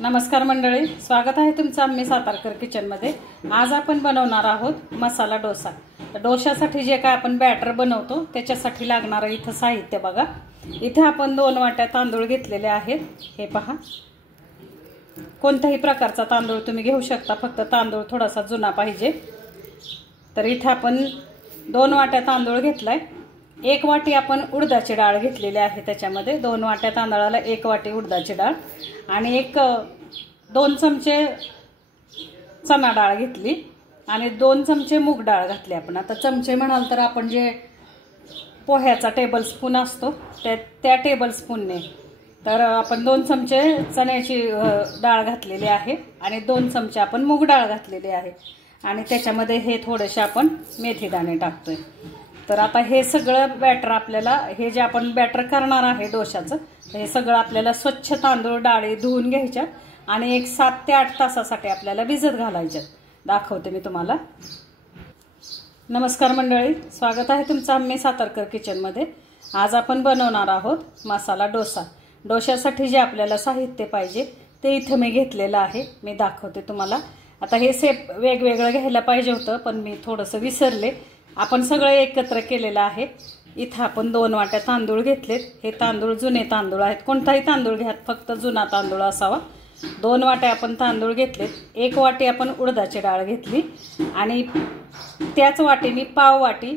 नमस्कार मंडळी, स्वागत आहे तुमचं आम्ही सातारकर किचनमध्ये। आज आपण बनवणार आहोत मसाला डोसा। डोशासाठी जे काय आपण बॅटर बनवतो त्याच्यासाठी लागणारे इथं साहित्य बघा। इथे आपण 2 वाट्या तांदूळ घेतलेले आहेत। हे पहा, कोणत्याही प्रकारचा तांदूळ तुम्ही घेऊ शकता, फक्त तांदूळ थोडासा जुना पाहिजे। तर इथे आपण 2 वाट्या तांदूळ घेतलाय। 1 वाटी आपण उडदाची डाळ घेतलेली आहे। त्याच्यामध्ये 2 वाट्या तांदळाला 1 वाटी उडदाची डाळ आणि 2 चमचे चणा डाळ घेतली आणि 2 चमचे मूग डाळ घातली आपण। आता चमचे म्हणाल तर आपण जे पोह्याचा टेबलस्पून असतो त्या टेबलस्पूनने तर आपण 2 चमचे चण्याची डाळ घातलेली आहे आणि 2 चमचे आपण मूग डाळ घातलेली आहे आणि त्याच्यामध्ये हे थोडेसे आपण मेथी दाणे टाकतोय। तर आता हे सगळं बॅटर आपल्याला, हे जे आपण बॅटर करणार आहे डोशाचं, हे सगळं आपल्याला स्वच्छ तांदूळ डाळी धुवून घ्यायच्या आणि 7 ते 8 तासासाठी आपल्याला भिजत घालायच्या। दाखवते मी तुम्हाला। नमस्कार मंडळी, स्वागत आहे तुमचं आम्ही सातारकर किचनमध्ये। आज आपण बनवणार आहोत मसाला डोसा। डोशासाठी जे आपल्याला साहित्य पाहिजे ते इथं मी घेतलेलं आहे, मी दाखवते तुम्हाला। आता हे सेप वेगवेगळं घ्यायला पाहिजे होतं पण मी थोडंसं विसरले। आपण सगळं एकत्र केलेलं आहे। इथं आपण 2 वाट्या तांदूळ घेतलेत। हे तांदूळ जुने तांदूळ आहेत, कोणताही तांदूळ घ्या, फक्त जुना तांदूळ असावा। 2 वाट्या आपण तांदूळ घेतलेत। 1 वाटी आपण उडदाची डाळ घेतली आणि त्याच वाटीने पाव वाटी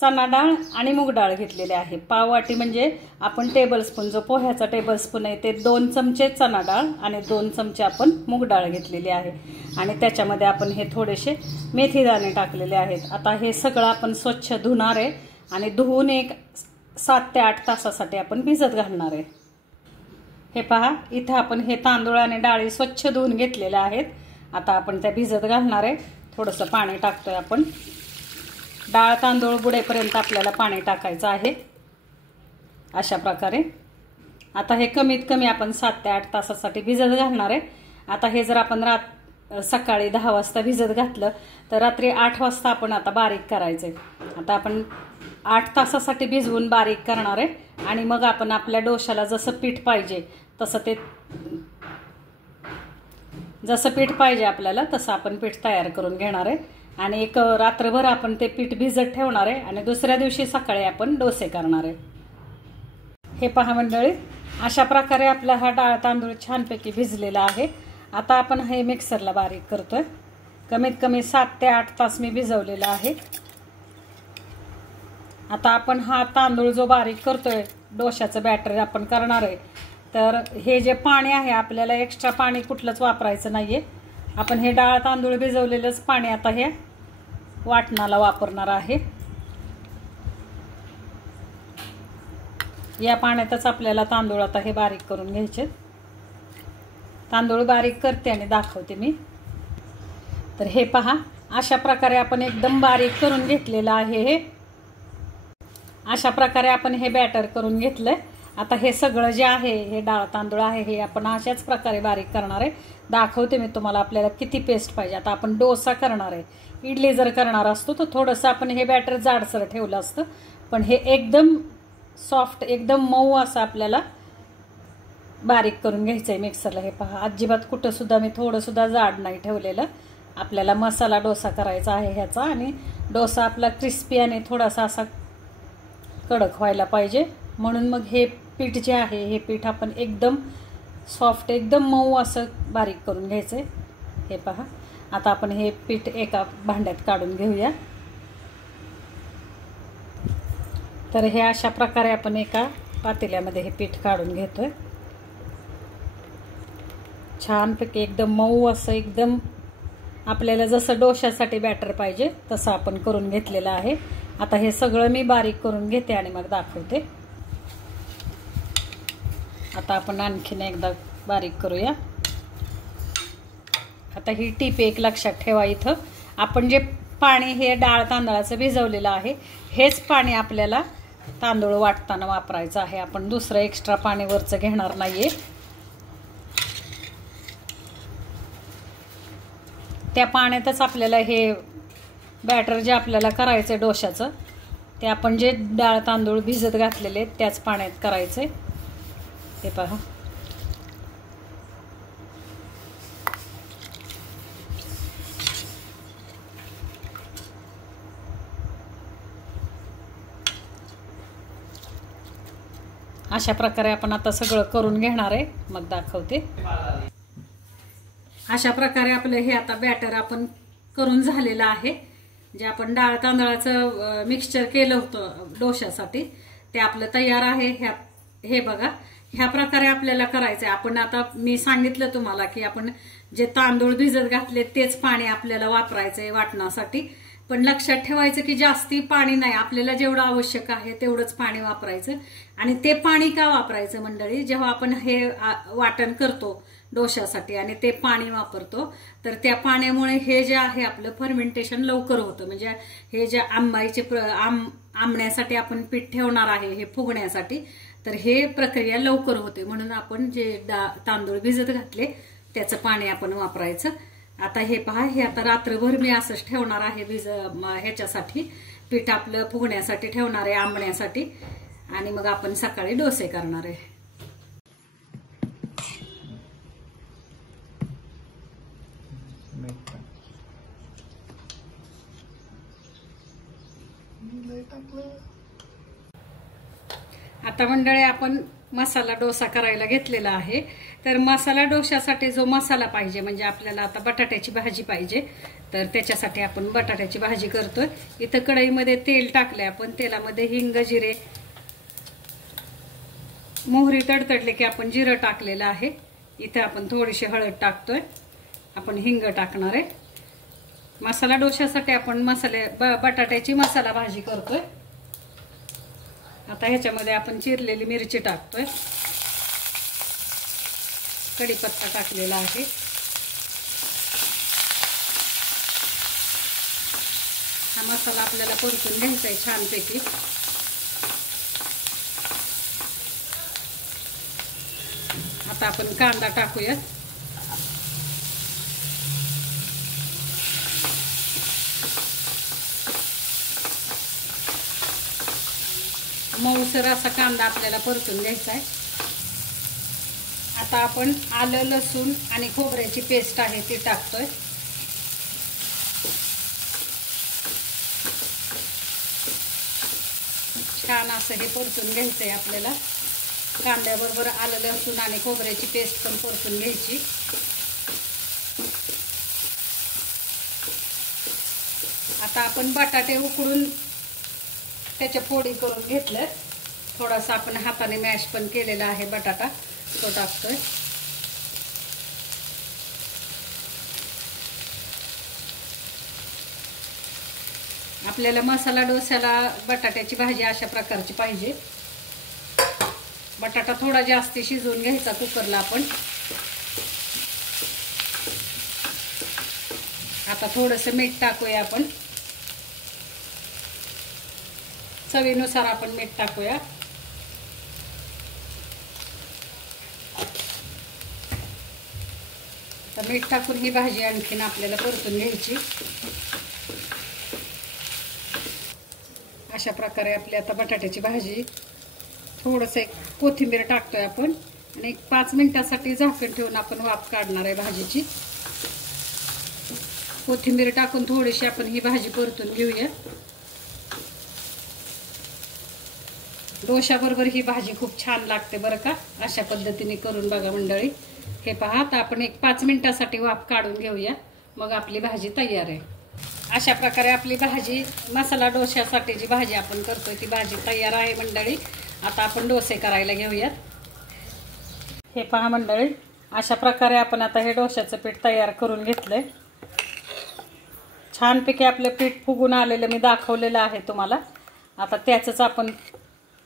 चणा डाळ आणि मूग डाळ घेतलेली आहे। पाव वाटी म्हणजे आपण टेबलस्पून, जो पोह्याचा टेबलस्पून आहे ते 2 चमचे चणा डाळ आणि 2 चमचे आपण मूग डाळ घेतलेली आहे आणि त्याच्यामध्ये आपण हे थोडेसे मेथी दाणे टाकलेले आहेत। आता हे सगळं आपण स्वच्छ धुणार आहे आणि धुवून 7 ते 8 तासासाठी आपण भिजत घालणार आहे। हे पहा, इथं आपण हे तांदूळ आणि डाळी स्वच्छ धुवून घेतलेल्या आहेत। आता आपण त्या भिजत घालणार आहे। थोडंसं पाणी टाकतोय आपण। डाळ तांदूळ बुडेपर्यंत आपल्याला पाणी टाकायचं आहे अशा प्रकारे। आता हे कमीत कमी आपण 7 ते 8 तासासाठी भिजत घालणार आहे। आता हे जर आपण सकाळी 10 वाजता भिजत घातलं तर रात्री 8 वाजता आपण आता बारीक करायचंय। आता आपण 8 तासासाठी भिजवून बारीक करणार आहे आणि मग आपण आपल्या डोशाला जसं पीठ पाहिजे जसं पीठ पाहिजे आपल्याला तसं आपण पीठ तयार करून घेणार आहे आणि रात्रभर आपण ते पीठ भिजत ठेवणार आहे आणि दुसऱ्या दिवशी सकाळी आपण डोसे करणार आहे। हे पहा मंडळी, अशा प्रकारे आपला हा डाळ तांदूळ छानपैकी भिजलेला आहे। आता आपण हे मिक्सरला बारीक करतोय। कमीत कमी 7 ते 8 तास मी भिजवलेला आहे। आता आपण हा तांदूळ जो बारीक करतोय, डोशाचं बॅटर आपण करणार आहे, तर हे जे पाणी आहे आपल्याला एक्स्ट्रा पाणी कुठलंच वापरायचं नाहीये। आपण हे डाळ तांदूळ भिजवलेलंच पाणी आता हे वाटणाला वापरणार आहे। या पाण्यातच आपल्याला तांदूळ आता हे बारीक करून घ्यायचे। तांदूळ बारीक करते आणि दाखवते मी। तर हे पहा, अशा प्रकारे आपण एकदम बारीक करून घेतलेलं आहे। हे अशा प्रकारे आपण हे बॅटर करून घेतलंय। आता हे सगळं जे आहे, हे डाळ तांदूळ आहे, हे आपण अशाच प्रकारे बारीक करणार आहे। दाखवते मी तुम्हाला आपल्याला किती पेस्ट पाहिजे। आता आपण डोसा करणार आहे, इडली जर करणार असतो तर थोडंसं आपण हे बॅटर जाडसर ठेवलं असतं, पण हे एकदम सॉफ्ट, एकदम मऊ असं आपल्याला बारीक करून घ्यायचं आहे मिक्सरला। हे पहा, अजिबात कुठं सुद्धा मी थोडं सुद्धा जाड नाही ठेवलेलं। आपल्याला मसाला डोसा करायचा आहे ह्याचा आणि डोसा आपला क्रिस्पी आणि थोडासा असा कडक व्हायला पाहिजे, म्हणून मग हे पीठ जे आहे, हे पीठ आपण एकदम सॉफ्ट, एकदम मऊ असं बारीक करून घ्यायचं आहे। हे पहा, आता आपण हे पीठ एका भांड्यात काढून घेऊया। तर हे अशा प्रकारे आपण एका पातेल्यामध्ये हे पीठ काढून घेतोय। छानपैकी एकदम मऊ असं, एकदम आपल्याला जसं डोशासाठी बॅटर पाहिजे तसं आपण करून घेतलेलं आहे। आता हे सगळं मी बारीक करून घेते आणि मग दाखवते। आता आपण आणखीन एकदा बारीक करूया। आता ही टीप एक लक्षात ठेवा, इथं आपण जे पाणी हे डाळ तांदळाचं भिजवलेलं आहे, हेच पाणी आपल्याला तांदूळ वाटताना वापरायचं आहे। आपण दुसरं एक्स्ट्रा पाणी वरचं घेणार नाहीये। त्या पाण्यातच आपल्याला हे बॅटर जे आपल्याला करायचं डोशाचं, ते आपण जे डाळ तांदूळ भिजत घातलेले त्याच पाण्यात करायचे। हे पहा, अशा प्रकारे आपण आता सगळं करून घेणार आहे, मग दाखवते। अशा प्रकारे आपलं हे आता बॅटर आपण करून झालेलं आहे। जे आपण डाळ तांदळाचं मिक्सचर केलं होतं डोशासाठी ते आपलं तयार आहे। हे बघा, ह्या प्रकारे आपल्याला करायचं आहे। आपण आता मी सांगितलं तुम्हाला की आपण जे तांदूळ भिजत घातले तेच पाणी आपल्याला वापरायचं आहे वाटणासाठी, पण लक्षात ठेवायचं की जास्ती पाणी नाही, आपल्याला जेवढं आवश्यक आहे तेवढंच पाणी वापरायचं। आणि ते पाणी का वापरायचं मंडळी, जेव्हा आपण हे वाटण करतो डोशासाठी आणि ते पाणी वापरतो तर त्या पाण्यामुळे हे जे आहे आपलं फर्मेंटेशन लवकर होतं। म्हणजे हे जे आंबण्यासाठी आपण पीठ ठेवणार आहे हे फुगण्यासाठी, तर हे प्रक्रिया लवकर होते, म्हणून आपण जे तांदूळ भिजत घातले त्याचं पाणी आपण वापरायचं। आता हे पहा, हे आता रात्रभर मी असंच ठेवणार आहे ह्याच्यासाठी, पीठ आपलं फुगण्यासाठी ठेवणार आहे, आंबण्यासाठी, आणि मग आपण सकाळी डोसे करणार आहे। आता मंडळी आपण मसाला डोसा करायला घेतलेला आहे। तर मसाला डोशासाठी जो मसाला पाहिजे, म्हणजे आपल्याला आता बटाट्याची भाजी पाहिजे, तर त्याच्यासाठी आपण बटाट्याची भाजी करतोय। इथं कढईमध्ये तेल टाकलंय आपण, तेलामध्ये हिंग, जिरे, मोहरी तडतडले की आपण जिरं टाकलेलं आहे। इथे आपण थोडीशी हळद टाकतोय, आपण हिंग टाकणार आहे। मसाला डोशासाठी आपण बटाट्याची मसाला भाजी करतोय। आता ह्याच्यामध्ये आपण चिरलेली मिरची टाकतोय, कढीपत्ता टाकलेला आहे, हा मसाला आपल्याला परतून घ्यायचा आहे छानपैकी। आता आपण कांदा टाकूया, मऊसर असा कांदा आपल्याला परतून घ्यायचा आहे। आता आपण आलं, लसूण आणि खोबऱ्याची पेस्ट आहे ती टाकतोय। छान असं हे परतून घ्यायचंय आपल्याला, कांद्याबरोबर आलं, लसूण आणि खोबऱ्याची पेस्ट पण परतून घ्यायची। आता आपण बटाटे उकडून त्याच्या फोडी करून घेतलं, थोडासा आपण हाताने मॅश पण केलेला आहे बटाटा, तो टाकतोय। आपल्याला मसाला डोस्याला बटाट्याची भाजी अशा प्रकारची पाहिजे। बटाटा थोडा जास्त शिजवून घ्यायचा कुकरला आपण। आता थोडंसं मीठ टाकूया आपण, चवीनुसार आपण मीठ टाकूया। तर मीठ टाकून ही भाजी आणखीन आपल्याला परतून घ्यायची। अशा प्रकारे आपली आता बटाट्याची भाजी, थोडंसं कोथिंबीर टाकतोय आपण आणि 5 मिनिटासाठी झाकण ठेवून आपण वाफ काढणार आहे भाजीची। कोथिंबीर टाकून थोडीशी आपण ही भाजी परतून घेऊया। डोशाबरोबर ही भाजी खूप छान लागते बरं का, अशा पद्धतीने करून बघा मंडळी। हे पहा, आता आपण 5 मिनिटासाठी वाफ काढून घेऊया, मग आपली भाजी तयार आहे। अशा प्रकारे आपली भाजी, मसाला डोशासाठी जी भाजी आपण करतोय ती भाजी तयार आहे मंडळी। आता आपण डोसे करायला घेऊयात। हे पहा मंडळी, अशा प्रकारे आपण आता हे डोशाचं पीठ तयार करून घेतलंय। छानपैकी आपलं पीठ फुगून आलेलं मी दाखवलेलं आहे तुम्हाला। आता त्याचंच आपण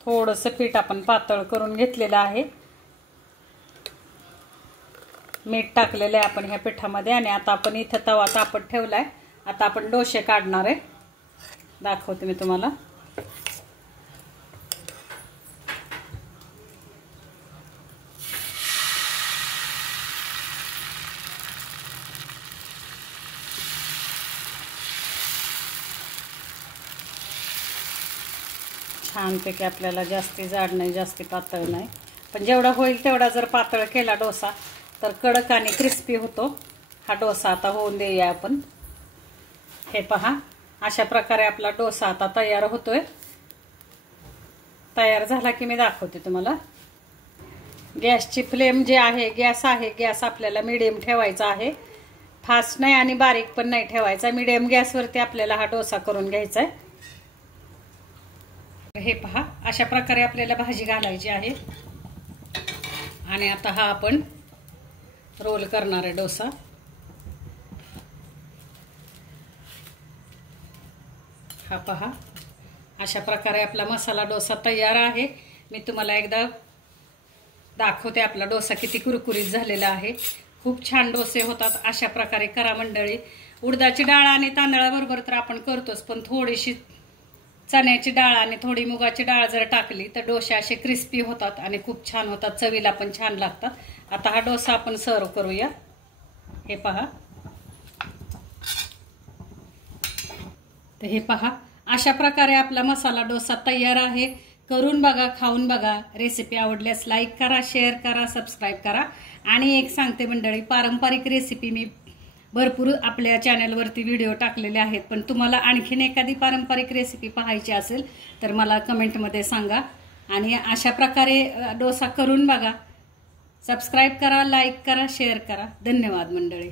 थोडंसं पीठ आपण पातळ करून घेतलेलं आहे, मीठ टाकलेलं आहे आपण ह्या पिठामध्ये, आणि आता आपण इथं तवा तापत ठेवलाय। आता आपण डोसे काढणार आहे, दाखवते मी तुम्हाला। छानपैकी आपल्याला जास्ती जाड नाही, जास्ती पातळ नाही, पण जेवढा होईल तेवढा जर पातळ केला डोसा तर कडक आणि क्रिस्पी होतो। हा डोसा आता होऊन देऊया आपण। हे पहा, अशा प्रकारे आपला डोसा आता तयार होतोय। तयार झाला की मी दाखवते तुम्हाला। गॅसची फ्लेम जे आहे, गॅस आपल्याला मीडियम ठेवायचा आहे. फास्ट नाही आणि बारीक पण नाही ठेवायचा. मीडियम गॅसवरती आपल्याला हा डोसा करून घ्यायचा आहे. हे पहा, अशा प्रकारे आपल्याला भाजी घालायची आहे. आणि आता हा आपण रोल करणार आहे डोसा. हा पहा, अशा प्रकारे आपला मसाला डोसा तयार आहे. मी तुम्हाला एकदा दाखवते आपला डोसा किती कुरकुरीत झालेला आहे. खूप छान डोसे होतात. अशा प्रकारे करा मंडळी. उडदाची डाळ आणि तांदळाबरोबर तर आपण करतोच, पण थोडीशी चण्याची डाळ आणि थोडी मुगाची डाळ जर टाकली तर डोसे असे क्रिस्पी होतात आणि खूप छान होतात, चवीला पण छान लागतात. आता हा डोसा आपण सर्व करूया. हे पहा, तर हे पहा, अशा प्रकारे आपला मसाला डोसा तयार आहे. करून बघा, खाऊन बघा. रेसिपी आवडल्यास लाईक करा, शेअर करा, सबस्क्राईब करा. आणि एक सांगते मंडळी, पारंपरिक रेसिपी मी भरपूर आपल्या चॅनलवरती व्हिडिओ टाकलेले आहेत, पण तुम्हाला आणखीन एखादी पारंपरिक रेसिपी पाहायची असेल तर मला कमेंटमध्ये सांगा. आणि अशा प्रकारे डोसा करून बघा. सबस्क्राईब करा, लाईक करा, शेअर करा. धन्यवाद मंडळी.